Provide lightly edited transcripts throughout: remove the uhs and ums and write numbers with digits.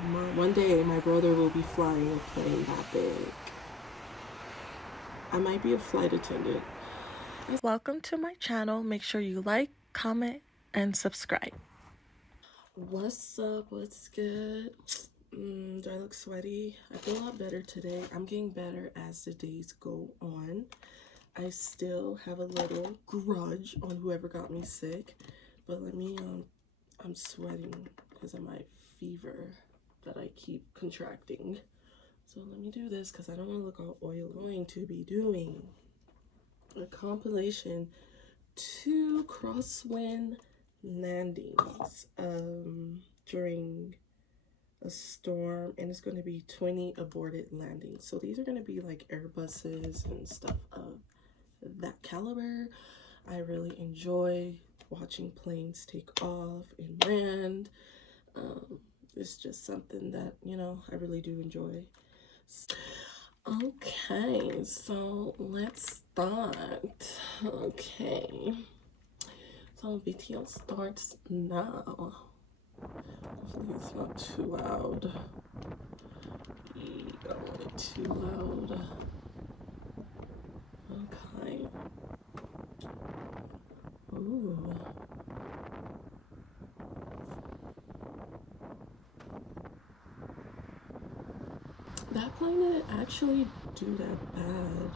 One day my brother will be flying a plane that big. I might be a flight attendant. Welcome to my channel. Make sure you like, comment, and subscribe. What's up? What's good? Do I look sweaty? I feel a lot better today. I'm getting better as the days go on. I still have a little grudge on whoever got me sick, but I'm sweating because of my fever that I keep contracting. So let me do this because I don't want to look all oily. I'm going to be doing a compilation to Crosswind landings during a storm, and it's going to be 20 aborted landings. So these are going to be like Airbuses and stuff of that caliber. I really enjoy watching planes take off and land. It's just something that, you know, I really do enjoy. Okay, so let's start. Okay, so video starts now. Hopefully it's not too loud. I don't want it too loud. Okay. Ooh. That plane didn't actually do that bad.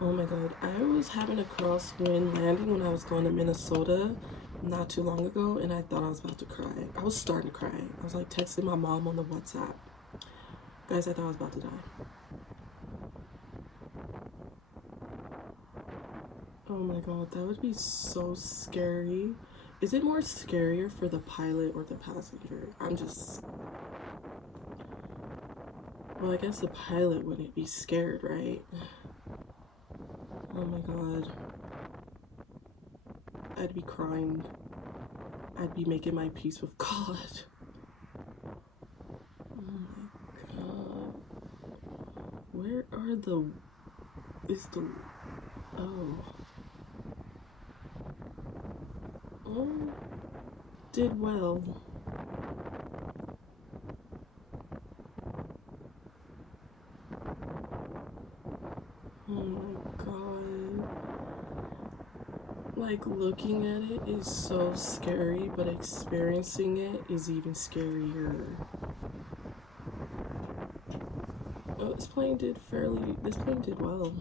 Oh my god, I was having a crosswind landing when I was going to Minnesota not too long ago, and I thought I was about to cry. I was starting to cry. I was like texting my mom on the WhatsApp. Guys, I thought I was about to die. Oh my god, that would be so scary. Is it more scarier for the pilot or the passenger? Well, I guess the pilot wouldn't be scared, right? Oh my god. I'd be crying. I'd be making my peace with God. Oh my god. Where are the... Oh. Oh. Did well. Oh my god. Like, looking at it is so scary, but experiencing it is even scarier. Oh, this plane did well.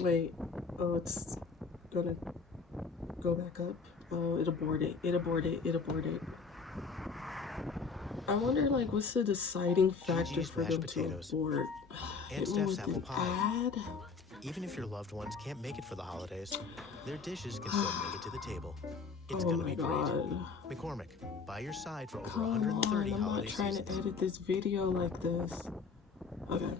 Wait, oh, it's gonna go back up. Oh, it aborted. I wonder, like, what's the deciding factor for them to abort? And Steph's apple pie. Even if your loved ones can't make it for the holidays, their dishes can still make it to the table. It's gonna be great. McCormick, by your side for over 130 I'm holiday not trying seasons. to edit this video like this. Okay.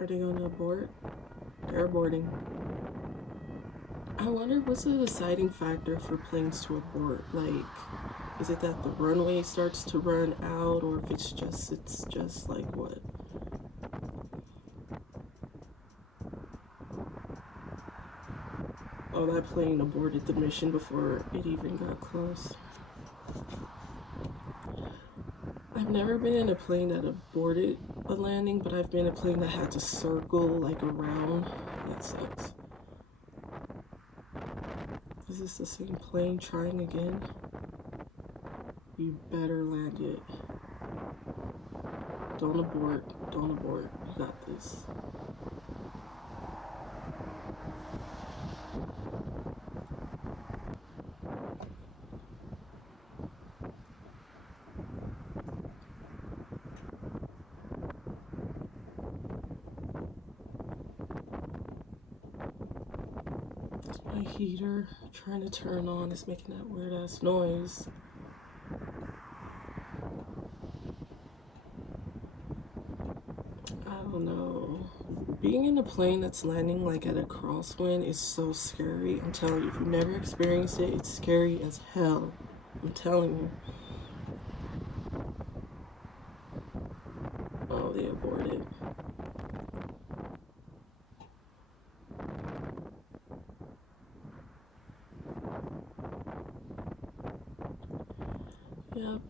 Are they gonna abort? They're aborting. I wonder what's the deciding factor for planes to abort? Like, is it that the runway starts to run out, or if it's just like what? Oh, that plane aborted the mission before it even got close. I've never been in a plane that aborted a landing, but I've been in a plane that had to circle like around. That sucks. Is this the same plane trying again? You better land it. Don't abort. Don't abort. You got this. My heater trying to turn on is making that weird ass noise. I don't know. Being in a plane that's landing like at a crosswind is so scary. I'm telling you, if you've never experienced it, it's scary as hell. I'm telling you. Oh, they aborted. Yep.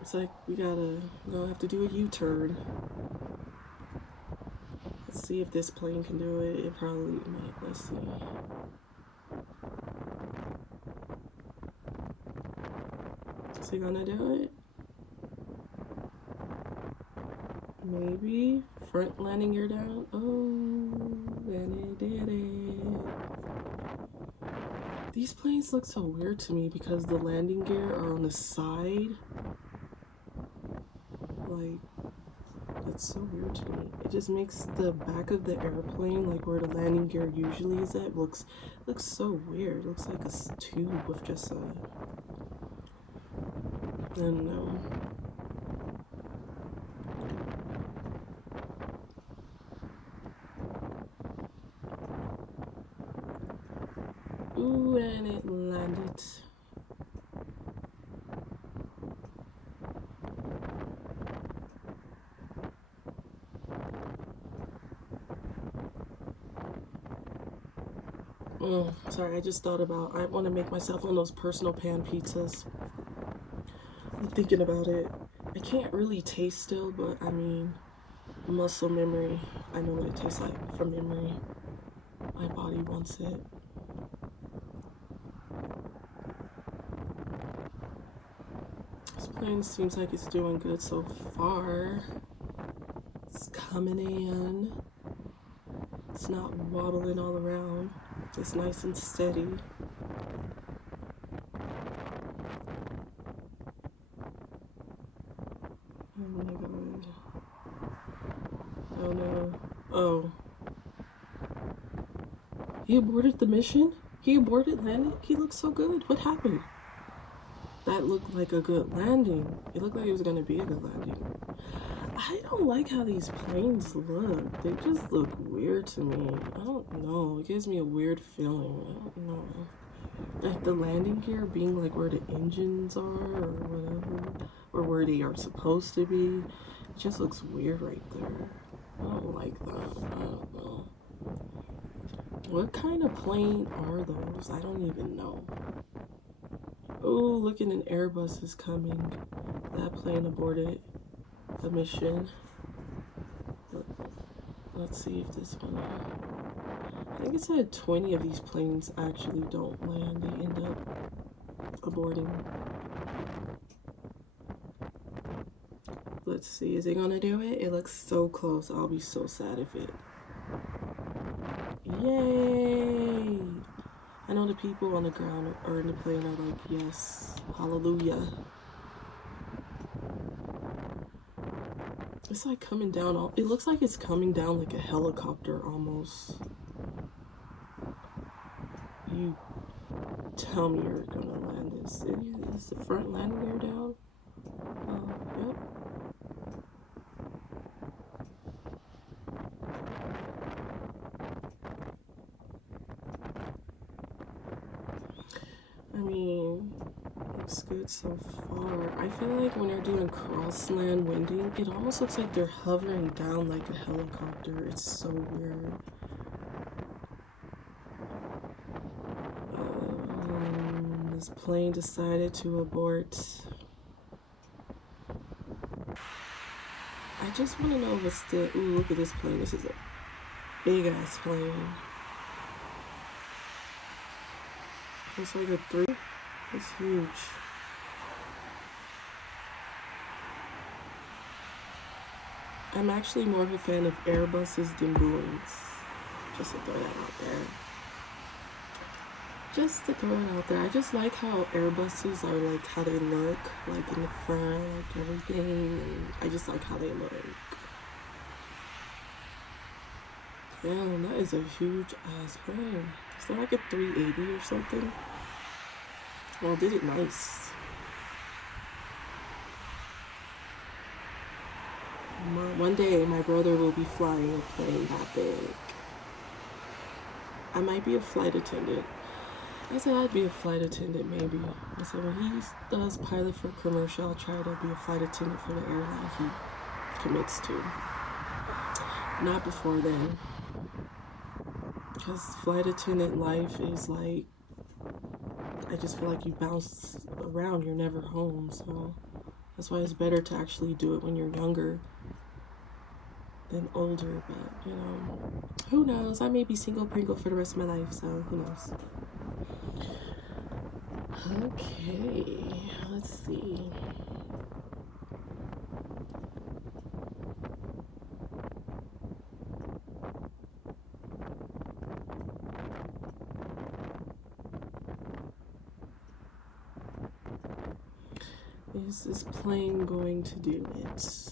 It's like we're gonna have to do a U-turn. Let's see if this plane can do it. It probably might. Let's see. Is he gonna do it? Maybe. Front landing gear down. Oh, and it did it. These planes look so weird to me because the landing gear are on the side. Like, that's so weird to me. It just makes the back of the airplane, like where the landing gear usually is at, looks so weird. It looks like a tube with just a, I don't know. Ooh, and it landed. Sorry, I just thought about, I want to make myself one of those personal pan pizzas. I'm thinking about it. I can't really taste still, but I mean, muscle memory. I know what it tastes like from memory. My body wants it. This plane seems like it's doing good so far. It's coming in. It's not wobbling all around. It's nice and steady. Oh my god. Oh no. Oh. He aborted the mission? He aborted landing? He looked so good. What happened? That looked like a good landing. It looked like it was gonna be a good landing. I don't like how these planes look. They just look weird to me. I don't know. It gives me a weird feeling. I don't know. Like the landing gear being like where the engines are or whatever. Or where they are supposed to be. It just looks weird right there. I don't like that. I don't know. What kind of plane are those? I don't even know. Oh, look at an Airbus is coming. That plane aborted the mission. Let's see if this one, I think it said 20 of these planes actually don't land. They end up aborting. Let's see, is it gonna do it? It looks so close. I'll be so sad if it. Yay! I know the people on the ground or in the plane are like, yes, hallelujah. It's like coming down, it looks like it's coming down like a helicopter almost. You tell me you're gonna land this. Is the front landing gear down? Yep. I mean, looks good so far. I feel like when they're doing crossland winding, it almost looks like they're hovering down like a helicopter. It's so weird. This plane decided to abort. I just want to know what's the. Ooh, look at this plane. This is a big ass plane. It's like a 3. It's huge. I'm actually more of a fan of Airbuses than Boeings. Just to throw that out there. Just to throw it out there. I just like how Airbuses are like how they look, like in the front, like everything. And I just like how they look. Damn, that is a huge ass plane. Is that like a 380 or something? Well, did it nice. One day, my brother will be flying a plane that big. I might be a flight attendant. I said I'd be a flight attendant maybe. I said when he does pilot for a commercial, I'll try to be a flight attendant for the airline he commits to. Not before then. Because flight attendant life is like, I just feel like you bounce around, you're never home. So that's why it's better to actually do it when you're younger than older. But, you know, who knows? I may be single Pringle for the rest of my life, so who knows? Okay, let's see. Is this plane going to do it?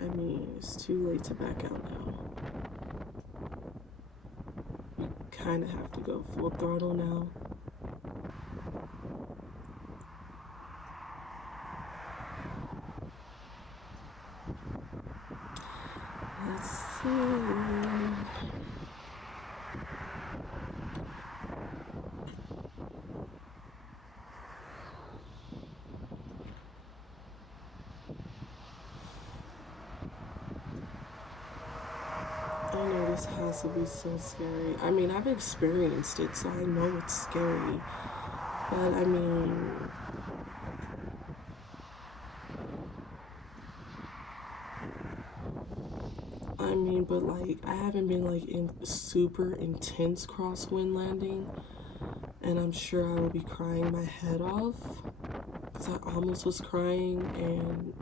I mean, it's too late to back out now. You kind of have to go full throttle now. Let's see. I know this has to be so scary. I mean, I've experienced it, so I know it's scary. But I mean, but like, I haven't been like in super intense crosswind landing, and I'm sure I will be crying my head off, because I almost was crying. And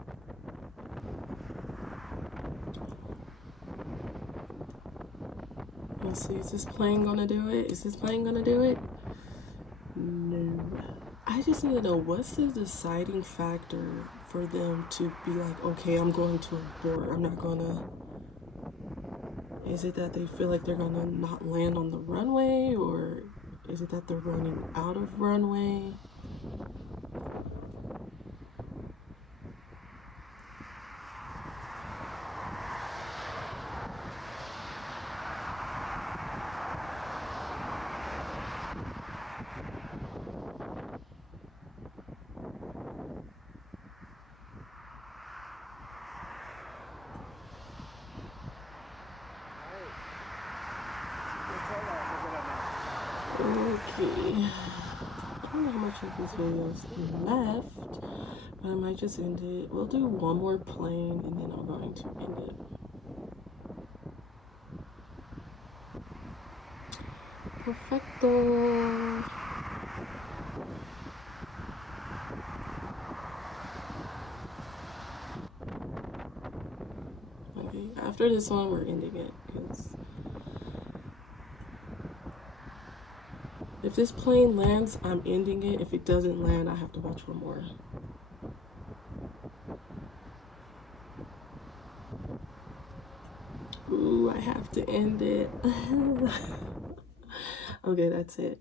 let's see, is this plane gonna do it? Is this plane gonna do it? No. I just need to know, what's the deciding factor for them to be like, okay, I'm going to abort, I'm not gonna... Is it that they feel like they're gonna not land on the runway, or is it that they're running out of runway? Okay, I don't know how much of this video is left, but I might just end it. We'll do one more plane and then I'm going to end it. Perfecto. Okay, after this one we're ending it, because if this plane lands, I'm ending it. If it doesn't land, I have to watch one more. Ooh, I have to end it. Okay, that's it.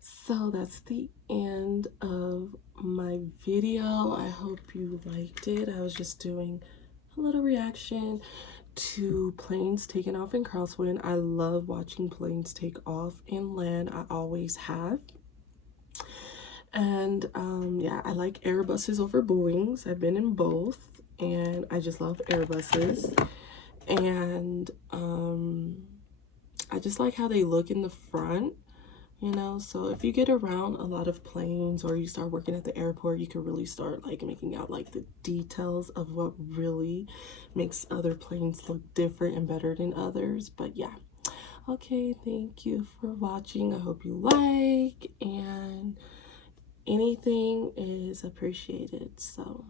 So that's the end of my video. I hope you liked it. I was just doing a little reaction to planes taking off in Crosswind. I love watching planes take off and land. I always have. And yeah, I like Airbuses over Boeings. I've been in both, and I just love Airbuses. And I just like how they look in the front, you know. So if you get around a lot of planes, or you start working at the airport, you can really start like making out like the details of what really makes other planes look different and better than others. But yeah, okay, thank you for watching. I hope you like, and anything is appreciated. So